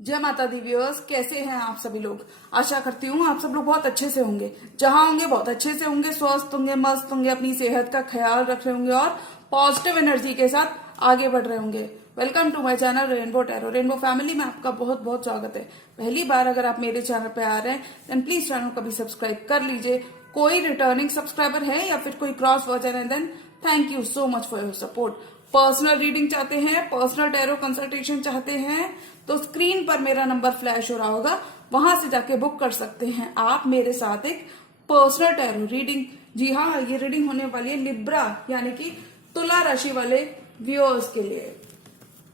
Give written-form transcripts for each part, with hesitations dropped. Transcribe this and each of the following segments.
जय माता the viewers, कैसे हैं आप सभी लोग। आशा करती हूँ आप सब लोग बहुत अच्छे से होंगे। जहां होंगे बहुत अच्छे से होंगे, स्वस्थ होंगे, मस्त होंगे, अपनी सेहत का ख्याल रख रहे होंगे और पॉजिटिव एनर्जी के साथ आगे बढ़ रहे होंगे। Welcome to my channel rainbow tarot. Rainbow family में आपका बहुत बहुत स्वागत है। पहली बार अगर आप मेरे चैनल पे आ रहे हैं देन प्लीज चैनल को भी सब्सक्राइब कर लीजिए। कोई रिटर्निंग सब्सक्राइबर है या फिर कोई क्रॉस वर्जन है then thank you so much for your support. Personal reading चाहते हैं, पर्सनल टैरो कंसल्टेशन चाहते हैं तो स्क्रीन पर मेरा नंबर फ्लैश हो रहा होगा, वहां से जाके बुक कर सकते हैं आप मेरे साथ एक पर्सनल टैरो रीडिंग। जी हाँ, ये रीडिंग होने वाली है लिब्रा यानी कि तुला राशि वाले व्यूअर्स के लिए।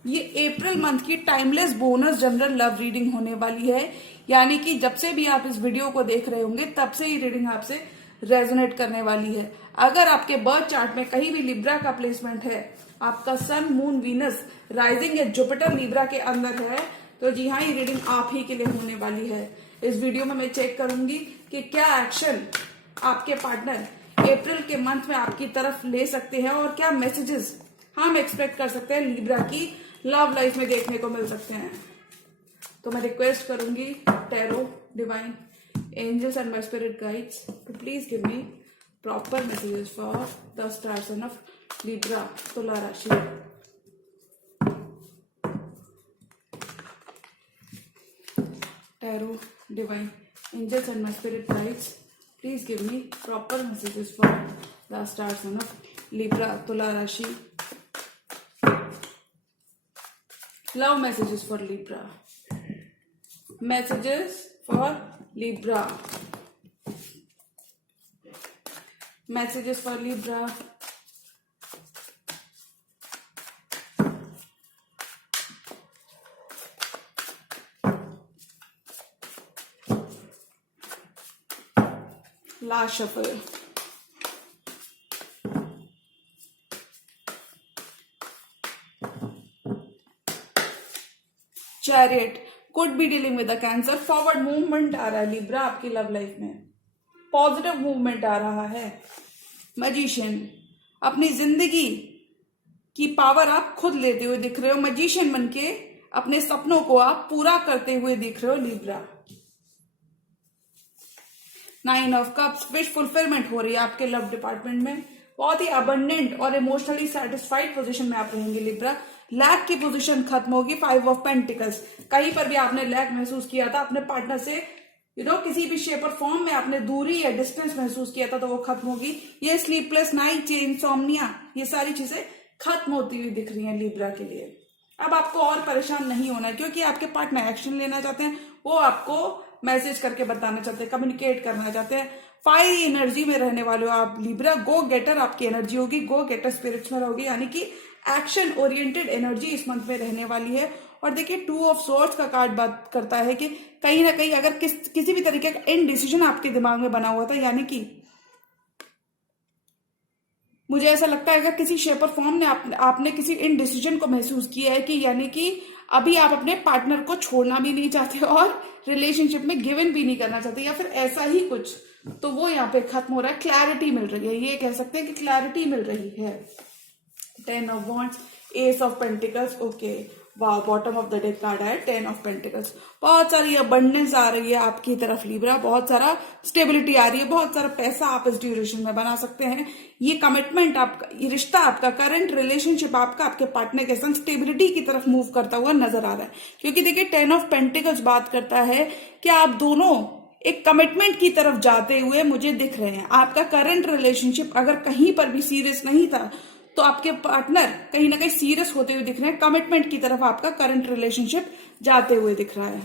ये अप्रैल मंथ की timeless bonus general love reading होने वाली है, यानी कि जब से भी आप इस वीडियो को देख रहे होंगे तब से ये रीडिंग आपसे रेजोनेट करने वाली है। अगर आपके बर्थ चार्ट में कहीं भी लिब्रा का प्लेसमेंट है, आपका सन, मून, वीनस, राइजिंग या जुपिटर लिब्रा के अंदर है, तो जी हाँ, ये रीडिंग आप ही के लिए होने वाली है। इस वीडियो में मैं चेक करूंगी कि क्या एक्शन आपके पार्टनर अप्रैल के मंथ में आपकी तरफ ले सकते हैं और क्या मैसेजेस हम एक्सपेक्ट कर सकते हैं लिब्रा की लव लाइफ में देखने को मिल सकते हैं। तो मैं रिक्वेस्ट करूंगी tarot, divine angels and my spirit guides to please give me proper messages for the star sign of Libra, तुला राशि। Tarot, divine angels and my spirit guides please give me proper messages for the star sign of Libra, तुला राशि। Love messages for Libra. Messages for Libra. Messages for Libra. Last shuffle. Chariot could be dealing with the cancer. Forward movement आ रहा है Libra आपकी love life में, positive movement आ रहा है। मैजिशियन, अपनी जिंदगी की पावर आप खुद लेते हुए दिख रहे हो। मैजिशियन बनके अपने सपनों को आप पूरा करते हुए दिख रहे हो Libra. 9 of cups, wish fulfilment हो रही है आपके लव डिपार्टमेंट में। बहुत ही अबंडेंट और इमोशनली सेटिस्फाइड पोजीशन में आप रहेंगे लिब्रा। लैक की पोजीशन खत्म होगी। 5 ऑफ पेंटिकल्स, कहीं पर भी आपने लैक महसूस किया था अपने पार्टनर से, किसी भी शेप और फॉर्म में आपने दूरी या डिस्टेंस महसूस किया था तो वो खत्म होगी। ये स्लीपलेस नाइट, इंसोम्निया, ये सारी चीजें खत्म होती हुई दिख रही हैं लिब्रा के लिए। अब आपको और परेशान नहीं होना है क्योंकि आपके पार्टनर एक्शन लेना चाहते हैं, वो आपको मैसेज करके बताना चाहते हैं, कम्युनिकेट करना चाहते हैं। फायरी एनर्जी में रहने वाले हो आप लिब्रा। गो गेटर आपकी एनर्जी होगी, गो गेटर स्पिरिट्स में रहोगी, यानी कि एक्शन ओरिएंटेड एनर्जी इस मंथ में रहने वाली है। और देखिए 2 ऑफ सोर्ड्स का कार्ड बात करता है कि कहीं ना कहीं अगर किसी भी तरीके का इनडिसीजन आपके दिमाग में बना हुआ था, यानी कि मुझे ऐसा लगता है अगर किसी शेप और फॉर्म ने आपने किसी इनडिसीजन को महसूस किया है कि यानी कि अभी आप अपने पार्टनर को छोड़ना भी नहीं चाहते और रिलेशनशिप में गिव इन भी नहीं करना चाहते या फिर ऐसा ही कुछ, तो वो यहाँ पे खत्म हो रहा है। क्लैरिटी मिल रही है, ये कह सकते हैं कि क्लैरिटी मिल रही है। 10 of wands, ace of pentacles, okay वाह, bottom of the deck card है 10 ऑफ पेंटिकल्स। बहुत सारी अबंडेंस आ रही है आपकी तरफ लिब्रा, बहुत सारा स्टेबिलिटी आ रही है, बहुत सारा पैसा आप इस ड्यूरेशन में बना सकते हैं। ये कमिटमेंट आपका, ये रिश्ता आपका, करंट रिलेशनशिप आपका आपके पार्टनर के संग स्टेबिलिटी की तरफ मूव करता हुआ नजर आ रहा है। क्योंकि देखिए 10 ऑफ पेंटिकल्स बात करता है कि आप दोनों एक कमिटमेंट की तरफ जाते हुए मुझे दिख रहे हैं। आपका करंट रिलेशनशिप अगर कहीं पर भी सीरियस नहीं था तो आपके पार्टनर कहीं ना कहीं सीरियस होते हुए दिख रहे हैं। कमिटमेंट की तरफ आपका करंट रिलेशनशिप जाते हुए दिख रहा है।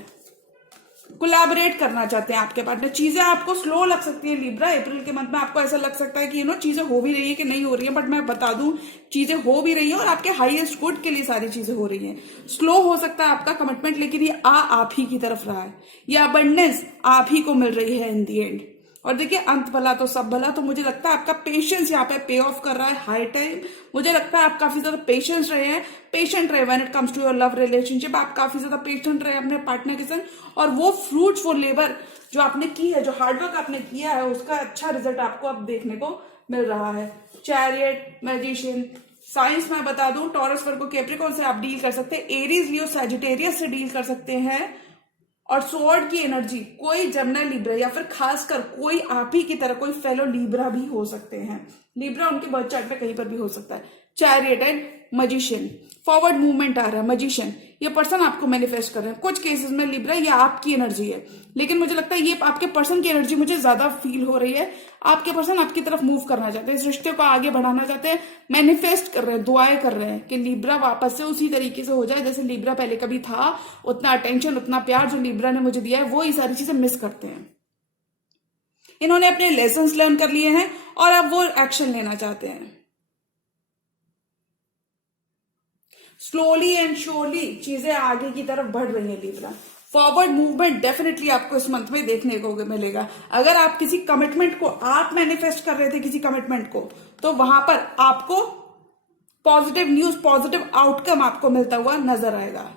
कोलैबोरेट करना चाहते हैं आपके पार्टनर। चीजें आपको स्लो लग सकती है लिब्रा अप्रैल के मंथ में, आपको ऐसा लग सकता है कि चीजें हो भी रही है कि नहीं हो रही है, बट मैं बता दूं चीजें हो भी रही है और आपके हाईएस्ट गुड के लिए सारी चीजें हो रही हैं। स्लो हो सकता है आपका कमिटमेंट, लेकिन ये आप ही की तरफ रहा है, ये अबंडेंस आप ही को मिल रही है इन दी एंड। और देखिए अंत भला तो सब भला, तो मुझे लगता है आपका पेशेंस यहाँ पे पे ऑफ कर रहा है हाई टाइम। मुझे लगता है आप काफी ज्यादा पेशेंस रहे हैं, पेशेंट रहे when it comes to your love relationship. आप काफी ज्यादा पेशेंट रहे अपने पार्टनर के संग, और वो फ्रूटफुल लेबर जो आपने की है, जो हार्डवर्क आपने किया है, उसका अच्छा रिजल्ट आपको अब देखने को मिल रहा है। चैरियट, मैजिशियन, साइंस मैं बता दूं, टॉरस, वर्गो, कैप्रिकॉर्न से आप डील कर सकते हैं, एरीज, लियो, सैजिटेरियस से डील कर सकते हैं। और स्वॉर्ड की एनर्जी कोई जेमिनी, लिब्रा या फिर खासकर कोई आप ही की तरह कोई फेलो लिब्रा भी हो सकते हैं। लिब्रा उनके बर्थ चार्ट में कहीं पर भी हो सकता है। Chariot and magician, forward movement आ रहा है, मजिशियन, ये पर्सन आपको मैनिफेस्ट कर रहे हैं। कुछ केसेस में लिब्रा ये आपकी एनर्जी है, लेकिन मुझे लगता है ये आपके पर्सन की एनर्जी मुझे ज्यादा फील हो रही है। आपके पर्सन आपकी तरफ मूव करना चाहते हैं, इस रिश्ते को आगे बढ़ाना चाहते हैं, मैनिफेस्ट कर रहे हैं, दुआएं कर रहे हैं कि लिब्रा वापस से उसी तरीके से हो जाए जैसे लिब्रा पहले कभी था। उतना अटेंशन, उतना प्यार जो लिब्रा ने मुझे दिया है, वो ये सारी चीजें मिस करते हैं। इन्होंने अपने लेसन्स लर्न कर लिए हैं और अब वो एक्शन लेना चाहते हैं। स्लोली एंड श्योरली चीजें आगे की तरफ बढ़ रही है लिब्रा। फॉरवर्ड मूवमेंट डेफिनेटली आपको इस मंथ में देखने को मिलेगा। अगर आप किसी कमिटमेंट को आप मैनिफेस्ट कर रहे थे, किसी कमिटमेंट को, तो वहां पर आपको पॉजिटिव न्यूज, पॉजिटिव आउटकम आपको मिलता हुआ नजर आएगा।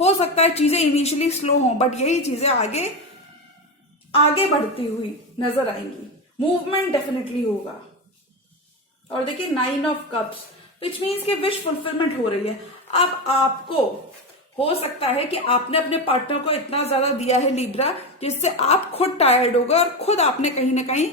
हो सकता है चीजें इनिशियली स्लो हो, बट यही चीजें आगे आगे बढ़ती हुई नजर आएंगी। मूवमेंट डेफिनेटली होगा। और देखिए 9 ऑफ कप्स, विच मीन्स कि विश फुलफिलमेंट हो रही है। अब आपको हो सकता है कि आपने अपने पार्टनर को इतना ज्यादा दिया है लिब्रा, जिससे आप खुद टायर्ड हो गए और खुद आपने कहीं ना कहीं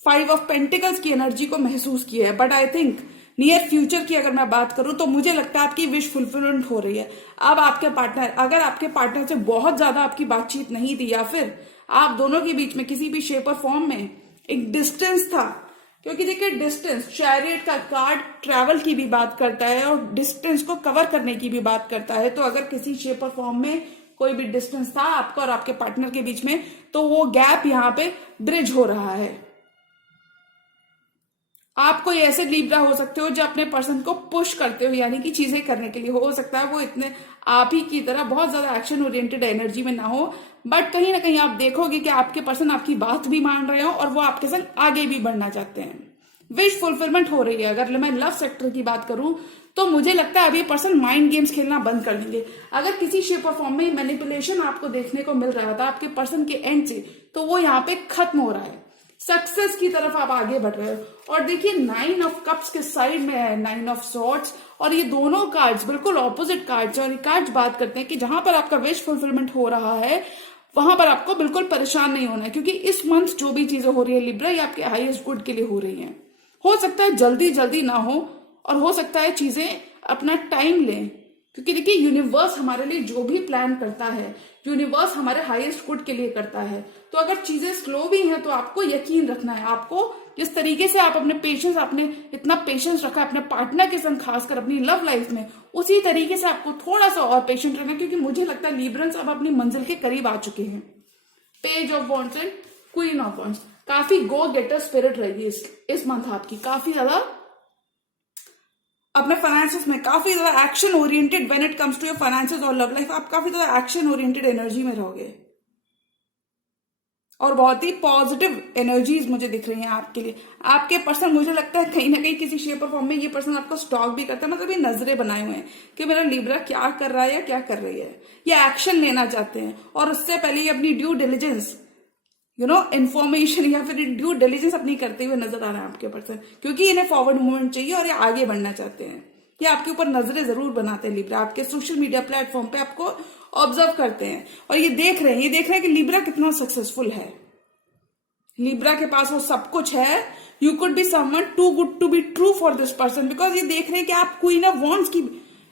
5 ऑफ पेंटिकल्स की एनर्जी को महसूस किया है। But I think near future की अगर मैं बात करूं तो मुझे लगता है आपकी विश फुलफिलमेंट हो रही है। अब आपके पार्टनर, अगर आपके पार्टनर से बहुत ज्यादा आपकी बातचीत नहीं थी, या फिर आप दोनों के बीच में किसी भी शेप और फॉर्म में एक डिस्टेंस था, क्योंकि देखिए डिस्टेंस, चैरियट का कार्ड ट्रैवल की भी बात करता है और डिस्टेंस को कवर करने की भी बात करता है। तो अगर किसी शेप और फॉर्म में कोई भी डिस्टेंस था आपको और आपके पार्टनर के बीच में, तो वो गैप यहां पे ब्रिज हो रहा है। आप कोई ऐसे लिब्रा हो सकते हो जो अपने पर्सन को पुश करते हो, यानी कि चीजें करने के लिए। हो सकता है वो इतने आप ही की तरह बहुत ज्यादा एक्शन ओरिएंटेड एनर्जी में ना हो, बट कहीं ना कहीं आप देखोगे कि आपके पर्सन आपकी बात भी मान रहे हो और वो आपके संग आगे भी बढ़ना चाहते हैं। विश फुलफिलमेंट हो रही है। अगर मैं लव सेक्टर की बात करूं तो मुझे लगता है अभी पर्सन माइंड गेम्स खेलना बंद कर देंगे। अगर किसी शेप और फॉर्म में मैनिपुलेशन आपको देखने को मिल रहा था आपके पर्सन के एंड से, तो वो यहाँ पे खत्म हो रहा है। सक्सेस की तरफ आप आगे बढ़ रहे हो। और देखिए 9 ऑफ कप्स के साइड में है 9 ऑफ सॉर्ड्स, और ये दोनों कार्ड्स बिल्कुल ऑपोजिट कार्ड्स। और ये कार्ड्स बात करते हैं कि जहां पर आपका विश फुलफिलमेंट हो रहा है वहां पर आपको बिल्कुल परेशान नहीं होना है, क्योंकि इस मंथ जो भी चीजें हो रही है लिब्रा, ये आपके हाईएस्ट गुड के लिए हो रही हैं। हो सकता है जल्दी जल्दी ना हो, और हो सकता है चीजें अपना टाइम लें, क्योंकि देखिए यूनिवर्स हमारे लिए जो भी प्लान करता है, यूनिवर्स हमारे हाईएस्ट गुड के लिए करता है। तो अगर चीजें स्लो भी हैं तो आपको यकीन रखना है। आपको जिस तरीके से आप अपने पेशेंस, आपने इतना पेशेंस रखा अपने पार्टनर के संग, खासकर अपनी लव लाइफ में, उसी तरीके से आपको थोड़ा सा और पेशेंट रहना, क्योंकि मुझे लगता है लिब्रन्स अब अपनी मंजिल के करीब आ चुके हैं। Page of wands and queen of wands, काफी गो गेटर स्पिरिट रहेगी इस मंथ आपकी। काफी ज्यादा अपने फाइनेंसेस में काफी ज्यादा action oriented, when it comes to your finances और लव लाइफ, आप काफी ज्यादा एक्शन ओरिएंटेड एनर्जी में रहोगे और बहुत ही पॉजिटिव एनर्जीज मुझे दिख रही हैं आपके लिए। आपके पर्सन, मुझे लगता है कहीं ना कहीं किसी शेप और फॉर्म में ये पर्सन आपको स्टॉक भी करता है, मतलब ये नजरें बनाए हुए हैं कि मेरा लिब्रा क्या कर रहा है या क्या कर रही है। ये एक्शन लेना चाहते हैं और उससे पहले ये अपनी ड्यू डिलिजेंस, इंफॉर्मेशन या फिर ड्यू डिलिजेंस अपनी करते हुए नजर आ रहा है आपके पर्सन, क्योंकि इन्हें फॉरवर्ड मूवमेंट चाहिए और ये आगे बढ़ना चाहते हैं। ये आपके ऊपर नजरें जरूर बनाते हैं लिब्रा, आपके सोशल मीडिया प्लेटफॉर्म पे आपको ऑब्जर्व करते हैं और ये देख रहे हैं कि लिब्रा कितना सक्सेसफुल है। लिब्रा के पास वो सब कुछ है। You could be someone to good to be true for this person, because ये देख रहे हैं कि आप क्वीन ऑफ वॉन्ड्स की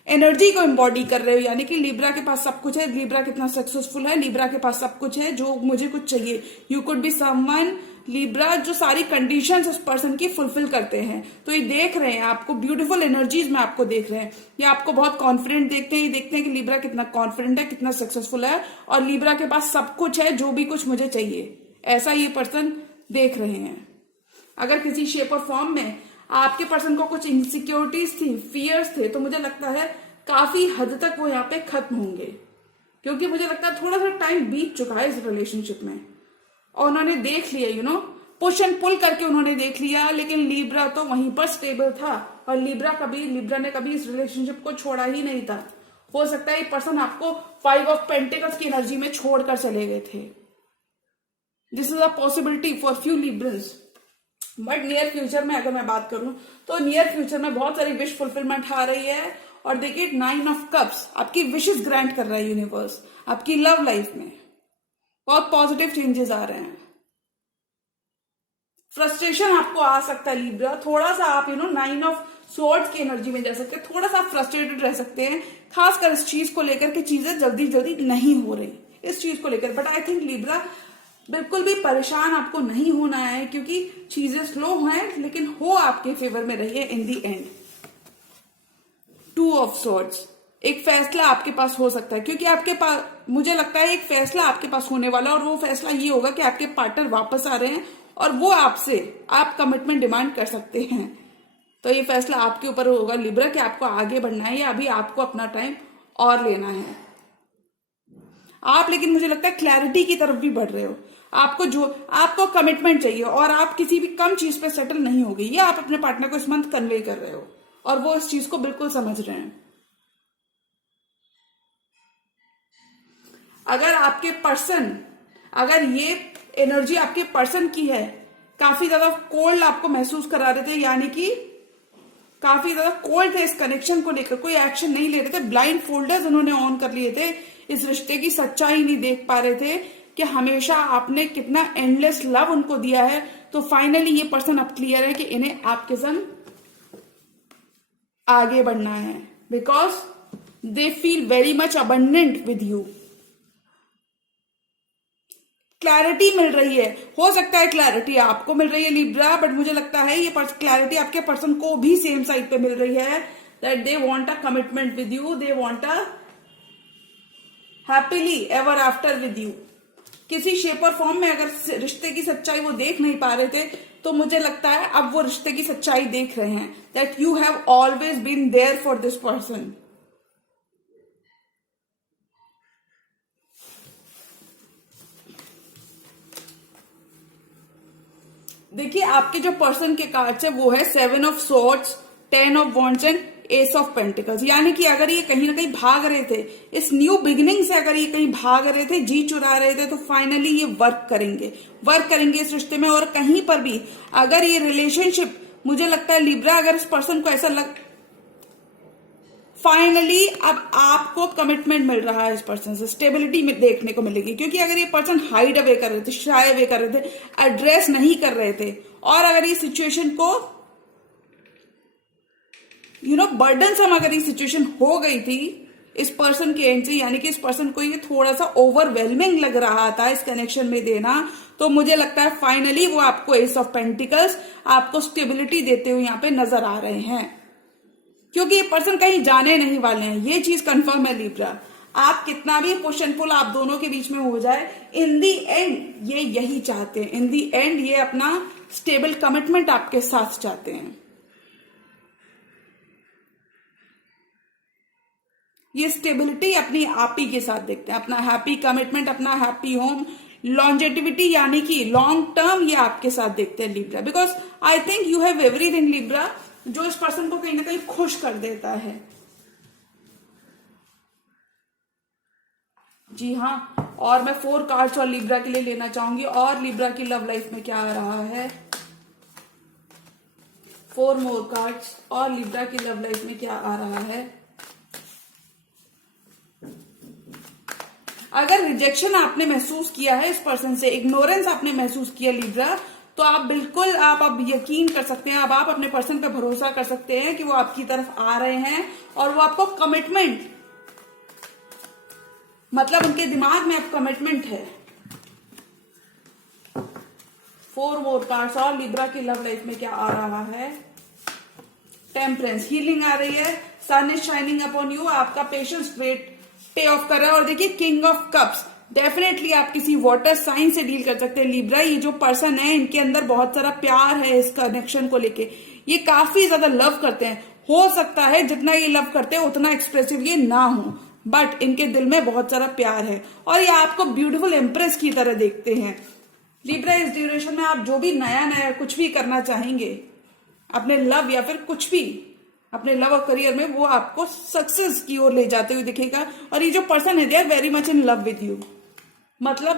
एनर्जी को एम्बॉडी कर रहे हो, यानी कि लिब्रा के पास सब कुछ है। लिब्रा कितना सक्सेसफुल है, लिब्रा के पास सब कुछ है जो मुझे कुछ चाहिए। You could be someone Libra जो सारी कंडीशंस उस पर्सन की फुलफिल करते हैं। तो ये देख रहे हैं आपको, ब्यूटीफुल एनर्जीज में आपको देख रहे हैं। ये आपको बहुत कॉन्फिडेंट देखते हैं। ये देखते हैं कि लिब्रा कितना कॉन्फिडेंट है, कितना सक्सेसफुल है और लिब्रा के पास सब कुछ है जो भी कुछ मुझे चाहिए, ऐसा ये पर्सन देख रहे हैं। अगर किसी शेप और फॉर्म में आपके पर्सन को कुछ इनसिक्योरिटीज थी, फियर्स थे, तो मुझे लगता है काफी हद तक वो यहाँ पे खत्म होंगे, क्योंकि मुझे लगता है थोड़ा सा टाइम बीत चुका है इस रिलेशनशिप में और उन्होंने देख लिया, पुश एंड पुल करके उन्होंने देख लिया। लेकिन लिब्रा तो वहीं पर स्टेबल था और लिब्रा ने कभी इस रिलेशनशिप को छोड़ा ही नहीं था। हो सकता है ये पर्सन आपको 5 ऑफ पेंटिकल्स की एनर्जी में छोड़कर चले गए थे। This is a possibility for few Librans. But near future में अगर मैं बात करूं तो नियर फ्यूचर में बहुत सारी विश फुलफिलमेंट आ रही है। और देखिए 9 ऑफ कप्स आपकी विशेस ग्रांट कर रहा है यूनिवर्स आपकी लव लाइफ में। बहुत पॉजिटिव चेंजेस आ रहे हैं। फ्रस्ट्रेशन आपको आ सकता है लिब्रा, थोड़ा सा आप 9 ऑफ स्वॉर्ड्स की एनर्जी में जा सकते हैं, थोड़ा सा फ्रस्ट्रेटेड रह सकते हैं, खासकर इस चीज को लेकर के चीजें जल्दी जल्दी नहीं हो रही इस चीज को लेकर। बट आई थिंक लिब्रा बिल्कुल भी परेशान आपको नहीं होना है, क्योंकि चीजें स्लो हैं लेकिन हो आपके फेवर में रही है इन दी एंड। 2 ऑफ स्वॉर्ड्स, एक फैसला आपके पास हो सकता है, क्योंकि आपके पास मुझे लगता है एक फैसला आपके पास होने वाला है, और वो फैसला ये होगा कि आपके पार्टनर वापस आ रहे हैं और वो आपसे आप कमिटमेंट डिमांड कर सकते हैं। तो ये फैसला आपके ऊपर होगा लिब्रा कि आपको आगे बढ़ना है या अभी आपको अपना टाइम और लेना है आप। लेकिन मुझे लगता है क्लैरिटी की तरफ भी बढ़ रहे हो। आपको कमिटमेंट चाहिए और आप किसी भी कम चीज पे सेटल नहीं हो गई, ये आप अपने पार्टनर को इस मंथ कन्वे कर रहे हो और वो इस चीज को बिल्कुल समझ रहे हैं। अगर ये एनर्जी आपके पर्सन की है, काफी ज्यादा कोल्ड आपको महसूस करा रहे थे, यानी कि काफी ज्यादा कोल्ड थे इस कनेक्शन को लेकर, कोई एक्शन नहीं ले रहे थे, ब्लाइंड फोल्डर्स उन्होंने ऑन कर लिए थे, इस रिश्ते की सच्चाई नहीं देख पा रहे थे कि हमेशा आपने कितना एंडलेस लव उनको दिया है। तो फाइनली ये पर्सन अब क्लियर है कि इन्हें आपके संग आगे बढ़ना है, because they feel very much abundant with you. Clarity मिल रही है, हो सकता है क्लैरिटी आपको मिल रही है लिब्रा, बट मुझे लगता है ये क्लैरिटी आपके पर्सन को भी सेम साइड पे मिल रही है, that they want a commitment with you, they want a happily ever after with you. किसी शेप और फॉर्म में अगर रिश्ते की सच्चाई वो देख नहीं पा रहे थे, तो मुझे लगता है अब वो रिश्ते की सच्चाई देख रहे हैं, that you have always been there for this person. देखिए आपके जो पर्सन के कार्ड्स है वो है 7 of swords, 10 of wands and S of pentacles. यानी कि अगर ये कहीं ना कहीं भाग रहे थे इस न्यू बिगिनिंग से, अगर ये कहीं भाग रहे थे, जी चुरा रहे थे, तो फाइनली ये वर्क करेंगे इस रिश्ते में। और कहीं पर भी अगर ये रिलेशनशिप, मुझे लगता है लिब्रा, अगर इस पर्सन को ऐसा फाइनली अब आपको कमिटमेंट मिल रहा है इस पर्सन से, स्टेबिलिटी में देखने को मिलेगी। क्योंकि अगर ये पर्सन हाइड अवे कर रहे थे, शाय अवे कर रहे थे, एड्रेस नहीं कर रहे थे, और अगर ये सिचुएशन को बर्डनसम अगर ये सिचुएशन हो गई थी इस पर्सन के एंड से, यानी कि इस पर्सन को ये थोड़ा सा ओवरवेलमिंग लग रहा था इस कनेक्शन में देना, तो मुझे लगता है फाइनली वो आपको एस ऑफ पेंटिकल्स, आपको स्टेबिलिटी देते हुए यहाँ पे नजर आ रहे हैं। क्योंकि ये पर्सन कहीं जाने नहीं वाले हैं, ये चीज कंफर्म है लिब्रा। आप कितना भी पुश एंड पुल आप दोनों के बीच में हो जाए, इन दी एंड ये यही चाहते हैं, इन दी एंड ये अपना स्टेबल कमिटमेंट आपके साथ चाहते हैं। ये स्टेबिलिटी अपनी आप ही के साथ देखते हैं, अपना हैप्पी कमिटमेंट, अपना हैप्पी होम, लॉन्जेटिविटी यानी कि लॉन्ग टर्म, ये आपके साथ देखते हैं Libra. Because I think you have everything Libra, जो इस पर्सन को कहीं ना कहीं खुश कर देता है। जी हाँ, और मैं 4 कार्ड्स और लिब्रा के लिए लेना चाहूंगी, और लिब्रा की लव लाइफ में क्या आ रहा है। 4 मोर कार्ड्स, और लिब्रा की लव लाइफ में क्या आ रहा है। अगर रिजेक्शन आपने महसूस किया है इस पर्सन से, इग्नोरेंस आपने महसूस किया लिब्रा, तो आप बिल्कुल आप अब यकीन कर सकते हैं, अब आप अपने पर्सन पे भरोसा कर सकते हैं कि वो आपकी तरफ आ रहे हैं और वो आपको कमिटमेंट, मतलब उनके दिमाग में अब कमिटमेंट है। 4 मोर कार्ड्स, और लिब्रा की लव लाइफ में क्या आ रहा है। टेम्परेंस, हीलिंग आ रही है, सन इज शाइनिंग अपॉन यू, आपका पेशेंस वेट पे ऑफ कर रहा है। और देखिए किंग ऑफ कप्स, डेफिनेटली आप किसी वाटर साइन से डील कर सकते हैं लिब्रा। ये जो पर्सन है इनके अंदर बहुत सारा प्यार है इस कनेक्शन को लेके, ये काफी ज्यादा लव करते हैं। हो सकता है जितना ये लव करते हैं उतना एक्सप्रेसिव ये ना हो, बट इनके दिल में बहुत सारा प्यार है और ये आपको ब्यूटीफुल एम्प्रेस की तरह देखते हैं लिब्रा। इस ड्यूरेशन में आप जो भी नया नया कुछ भी करना चाहेंगे अपने लव या फिर कुछ भी अपने लव और करियर में, वो आपको सक्सेस की ओर ले जाते हुए दिखेगा। और ये जो पर्सन है they are very much in love with you, मतलब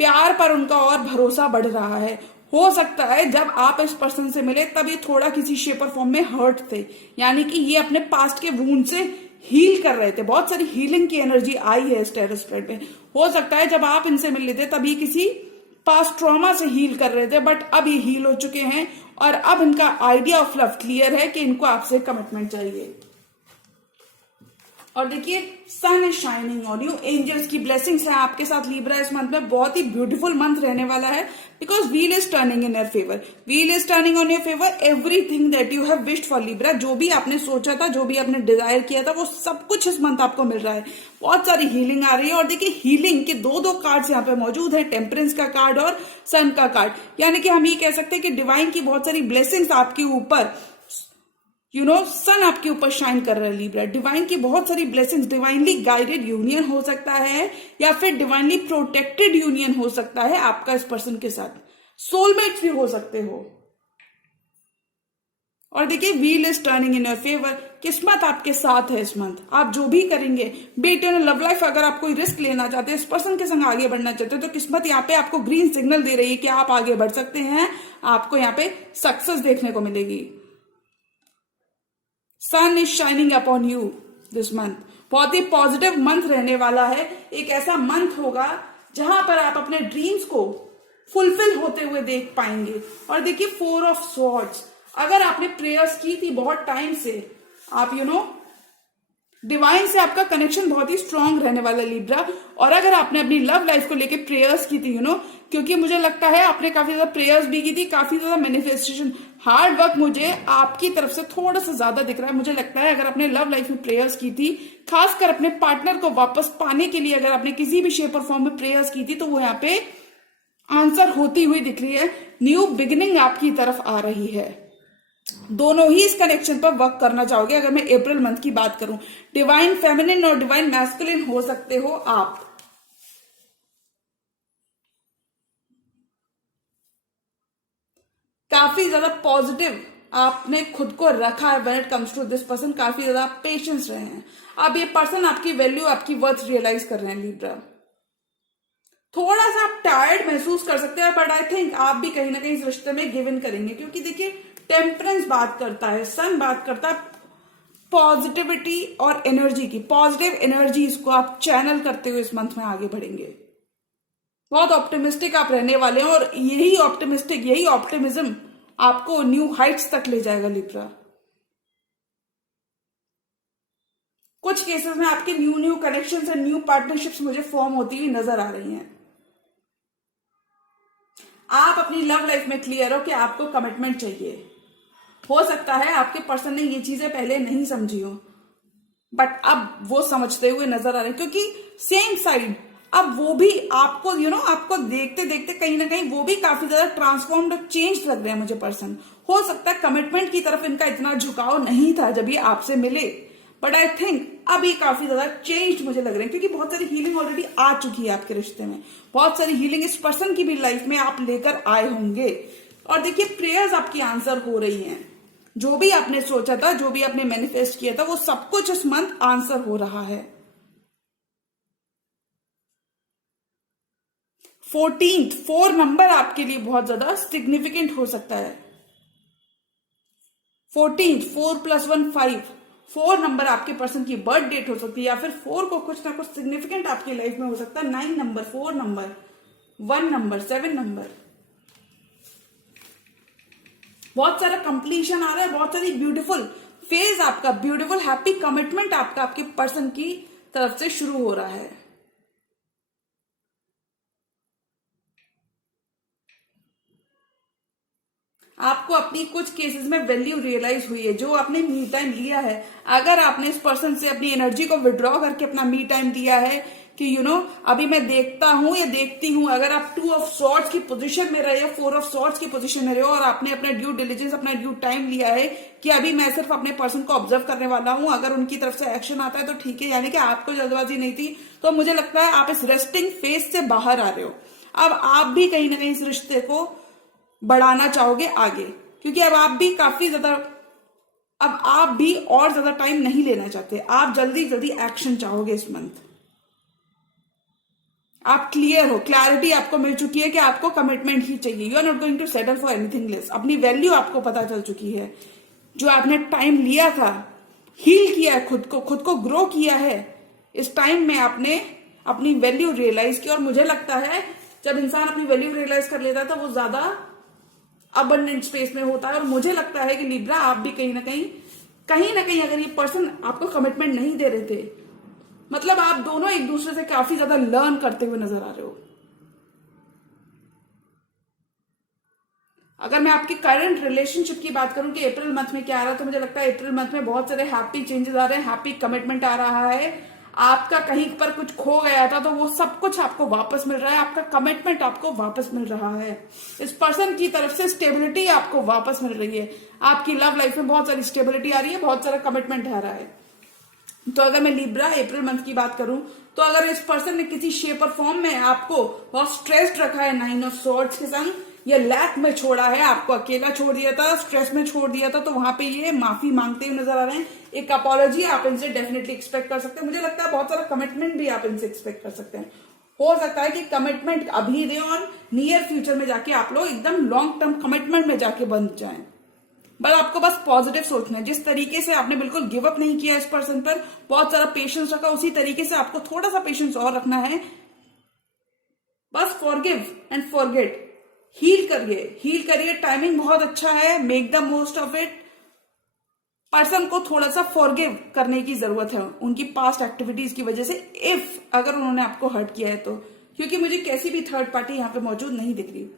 प्यार पर उनका और भरोसा बढ़ रहा है। हो सकता है जब आप इस पर्सन से मिले तब ये थोड़ा किसी शेप और फॉर्म में हर्ट थे, यानी कि ये अपने पास्ट के वूंड से हील कर रहे थे। बहुत सारी हीलिंग की एनर्जी आई है इस टेरर स्प्रेड में। हो सकता है जब आप इनसे मिल रहे थे तभी किसी पास्ट ट्रॉमा से हील कर रहे थे, बट अब ये हील हो चुके हैं और अब इनका आइडिया ऑफ लव क्लियर है कि इनको आपसे कमिटमेंट चाहिए। और देखिए sun is shining on you, angels की ब्लेसिंग्स है आपके साथ लिब्रा। इस मंथ में बहुत ही ब्यूटीफुल मंथ रहने वाला है, because wheel is turning in your favour, wheel is turning on your favour. Everything that you have wished for Libra, जो भी आपने सोचा था, जो भी आपने डिजायर किया था, वो सब कुछ इस मंथ आपको मिल रहा है। बहुत सारी हीलिंग आ रही है। और देखिए हीलिंग के दो कार्ड्स यहाँ पे मौजूद है, टेम्परेंस का कार्ड और सन का कार्ड, यानी कि हम ये कह सकते हैं कि डिवाइन की बहुत सारी ब्लेसिंग्स आपके ऊपर, सन आपके ऊपर शाइन कर रहा है लिब्रा। डिवाइन की बहुत सारी ब्लेसिंग्स, डिवाइनली गाइडेड यूनियन हो सकता है या फिर डिवाइनली प्रोटेक्टेड यूनियन हो सकता है आपका इस पर्सन के साथ। सोलमेट्स भी हो सकते हो। और देखिए wheel is turning in your favour, किस्मत आपके साथ है इस मंथ। आप जो भी करेंगे, बेटे ने लव लाइफ, अगर आप कोई रिस्क लेना चाहते हैं, इस पर्सन के संग आगे बढ़ना चाहते हैं, तो किस्मत यहाँ पे आपको ग्रीन सिग्नल दे रही है कि आप आगे बढ़ सकते हैं। आपको यहाँ पे सक्सेस देखने को मिलेगी। Sun is shining upon you this month. बहुत ही पॉजिटिव मंथ रहने वाला है। एक ऐसा मंथ होगा जहां पर आप अपने ड्रीम्स को फुलफिल होते हुए देख पाएंगे। और देखिए 4 ऑफ स्वॉर्ड्स, अगर आपने प्रेयर्स की थी बहुत टाइम से, आप डिवाइन से आपका कनेक्शन बहुत ही स्ट्रांग रहने वाला लिब्रा। और अगर आपने अपनी लव लाइफ को लेके प्रेयर्स की थी, क्योंकि मुझे लगता है आपने काफी ज्यादा प्रेयर्स भी की थी, काफी ज्यादा मैनिफेस्टेशन, हार्ड वर्क मुझे आपकी तरफ से थोड़ा सा ज्यादा दिख रहा है। मुझे लगता है अगर आपने लव लाइफ में प्रेयर्स की थी, खासकर अपने पार्टनर को वापस पाने के लिए अगर आपने किसी भी शेप और फॉर्म में प्रेयर्स की थी, तो वो यहाँ पे आंसर होती हुई दिख रही है। न्यू बिगिनिंग आपकी तरफ आ रही है। दोनों ही इस कनेक्शन पर वर्क करना चाहोगे। अगर मैं अप्रैल मंथ की बात करूं, डिवाइन फेमिनिन और डिवाइन मैस्कुलिन हो सकते हो आप। काफी ज्यादा पॉजिटिव आपने खुद को रखा है when it comes to this person. काफी ज्यादा पेशेंस रहे हैं। अब ये पर्सन आपकी वैल्यू, आपकी वर्थ रियलाइज कर रहे हैं लिब्रा। थोड़ा सा आप टायर्ड महसूस कर सकते हैं, बट आई थिंक आप भी कहीं ना कहीं इस रिश्ते में गिव इन करेंगे, क्योंकि देखिए टेम्परेंस बात करता है, सन बात करता है पॉजिटिविटी और एनर्जी की। पॉजिटिव एनर्जीज को आप चैनल करते हुए इस मंथ में आगे बढ़ेंगे। बहुत ऑप्टिमिस्टिक आप रहने वाले हैं और यही ऑप्टिमिज्म आपको न्यू हाइट्स तक ले जाएगा लिब्रा। कुछ केसेस में आपके new connections and new partnerships मुझे फॉर्म होती हुई नजर आ रही हैं। आप अपनी लव लाइफ में क्लियर हो कि आपको कमिटमेंट चाहिए। हो सकता है आपके पर्सन ने ये चीजें पहले नहीं समझी हो, बट अब वो समझते हुए नजर आ रहे हैं, क्योंकि सेम साइड अब वो भी आपको आपको देखते देखते कहीं ना कहीं वो भी काफी ज्यादा ट्रांसफॉर्म्ड और चेंज लग रहे हैं मुझे पर्सन। हो सकता है कमिटमेंट की तरफ इनका इतना झुकाव नहीं था जब ये आपसे मिले, बट आई थिंक अभी काफी ज्यादा चेंज मुझे लग रहे हैं, क्योंकि बहुत सारी हीलिंग ऑलरेडी आ चुकी है आपके रिश्ते में। बहुत सारी हीलिंग इस पर्सन की भी लाइफ में आप लेकर आए होंगे। और देखिए प्रेयर्स आपकी आंसर हो रही हैं। जो भी आपने सोचा था, जो भी आपने मैनिफेस्ट किया था, वो सब कुछ इस मंथ आंसर हो रहा है। 4 नंबर आपके लिए बहुत ज्यादा सिग्निफिकेंट हो सकता है। 4 + 1 5, 4 नंबर आपके पर्सन की बर्थ डेट हो सकती है, या फिर 4 को कुछ ना कुछ सिग्निफिकेंट आपकी लाइफ में हो सकता है। 9 नंबर, 4 नंबर, 1 नंबर, 7 नंबर, बहुत सारा कंप्लीशन आ रहा है। बहुत सारी ब्यूटीफुल फेज आपका, ब्यूटीफुल हैप्पी कमिटमेंट आपका आपके पर्सन की तरफ से शुरू हो रहा है। आपको अपनी कुछ केसेस में वैल्यू रियलाइज हुई है। जो आपने मी टाइम लिया है, अगर आपने इस पर्सन से अपनी एनर्जी को विड्रॉ करके अपना मी टाइम दिया है कि अभी मैं देखता हूं या देखती हूं, अगर आप 2 ऑफ सॉर्ड्स की पोजीशन में रहे हो, 4 ऑफ सॉर्ड्स की पोजीशन में रहे हो, और आपने अपना ड्यू डिलीजेंस, अपना ड्यू टाइम लिया है कि अभी मैं सिर्फ अपने पर्सन को ऑब्जर्व करने वाला हूं, अगर उनकी तरफ से एक्शन आता है तो ठीक है, यानी कि आपको जल्दबाजी नहीं थी, तो मुझे लगता है आप इस रेस्टिंग फेज से बाहर आ रहे हो। अब आप भी कहीं ना कहीं इस रिश्ते को बढ़ाना चाहोगे आगे, क्योंकि अब आप भी और ज्यादा टाइम नहीं लेना चाहते। आप जल्दी जल्दी एक्शन चाहोगे इस मंथ। आप क्लियर हो, क्लैरिटी आपको मिल चुकी है कि आपको कमिटमेंट ही चाहिए। You are not going to settle for anything less. अपनी वैल्यू आपको पता चल चुकी है। जो आपने टाइम लिया था, हील किया है खुद को ग्रो किया है, इस टाइम में आपने अपनी वैल्यू रियलाइज की। और मुझे लगता है जब इंसान अपनी वैल्यू रियलाइज कर लेता है तो वो ज्यादा अबंडेंट स्पेस में होता है। और मुझे लगता है कि लिब्रा आप भी कहीं ना कहीं अगर ये पर्सन आपको कमिटमेंट नहीं दे रहे थे, मतलब आप दोनों एक दूसरे से काफी ज्यादा लर्न करते हुए नजर आ रहे हो। अगर मैं आपकी करंट रिलेशनशिप की बात करूं कि अप्रैल मंथ में क्या आ रहा है, तो मुझे लगता है अप्रैल मंथ में बहुत सारे हैप्पी चेंजेस आ रहे हैं, हैप्पी कमिटमेंट आ रहा है। आपका कहीं पर कुछ खो गया था तो वो सब कुछ आपको वापस मिल रहा है, आपका कमिटमेंट आपको वापस मिल रहा है। इस पर्सन की तरफ से स्टेबिलिटी आपको वापस मिल रही है। आपकी लव लाइफ में बहुत सारी स्टेबिलिटी आ रही है, बहुत सारा कमिटमेंट आ रहा है। तो अगर मैं लिब्रा अप्रैल मंथ की बात करूं, तो अगर इस पर्सन ने किसी शेप और फॉर्म में आपको बहुत स्ट्रेस्ड रखा है 9 ऑफ स्वॉर्ड्स के संग, या लैक में छोड़ा है, आपको अकेला छोड़ दिया था, स्ट्रेस में छोड़ दिया था, तो वहां पे ये माफी मांगते हुए नजर आ रहे हैं। एक अपॉलॉजी आप इनसे डेफिनेटली एक्सपेक्ट कर सकते हैं। मुझे लगता है बहुत सारा कमिटमेंट भी आप इनसे एक्सपेक्ट कर सकते हैं। हो सकता है कि कमिटमेंट अभी दे और नियर फ्यूचर में जाके आप लोग एकदम लॉन्ग टर्म कमिटमेंट में जाके बंध जाएं। बट आपको बस पॉजिटिव सोचना है। जिस तरीके से आपने बिल्कुल गिव अप नहीं किया इस पर्सन पर, बहुत सारा पेशेंस रखा, उसी तरीके से आपको थोड़ा सा पेशेंस और रखना है। बस फॉरगिव एंड फॉरगेट, हील करिए। टाइमिंग बहुत अच्छा है, make the most of it. Person को थोड़ा सा फॉरगिव करने की जरूरत है उनकी पास्ट एक्टिविटीज की वजह से, इफ अगर उन्होंने आपको हर्ट किया है तो, क्योंकि मुझे कैसी भी थर्ड पार्टी यहां पे मौजूद नहीं दिख रही।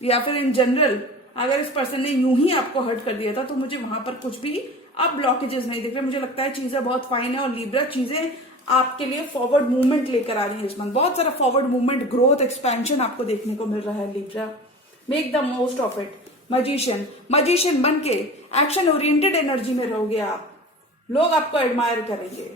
या फिर इन जनरल अगर इस पर्सन ने यूं ही आपको हर्ट कर दिया था तो मुझे वहां पर कुछ भी अब ब्लॉकेजेस नहीं दिख रहे। मुझे लगता है चीजें बहुत फाइन है और लिब्रा चीजें आपके लिए फॉरवर्ड मूवमेंट लेकर आ रही है इस मंथ। बहुत सारा फॉरवर्ड मूवमेंट, ग्रोथ, एक्सपेंशन आपको देखने को मिल रहा है Libra. Make the most of it. Magician बन के एक्शन ओरिएंटेड एनर्जी में रहोगे आप, लोग आपको एडमायर करेंगे।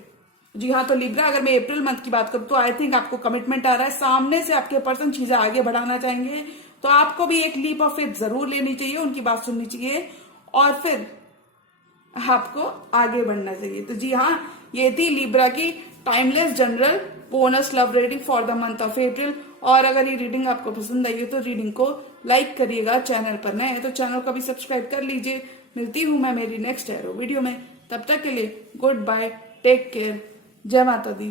जी हाँ, तो लिब्रा अगर मैं अप्रैल मंथ की बात करूं तो आई थिंक आपको कमिटमेंट आ रहा है, सामने से आपके पर्सन चीजें आगे बढ़ाना चाहेंगे, तो आपको भी एक लीप ऑफ फेथ जरूर लेनी चाहिए, उनकी बात सुननी चाहिए और फिर आपको आगे बढ़ना चाहिए। तो जी हाँ, ये थी लिब्रा की timeless general bonus love reading for the month of April. और अगर ये रीडिंग आपको पसंद आई हो तो रीडिंग को लाइक करिएगा। चैनल पर नए हैं तो चैनल को भी सब्सक्राइब कर लीजिए। मिलती हूं मैं मेरी नेक्स्ट एरो वीडियो में, तब तक के लिए गुड बाय, टेक केयर, जय माता दी।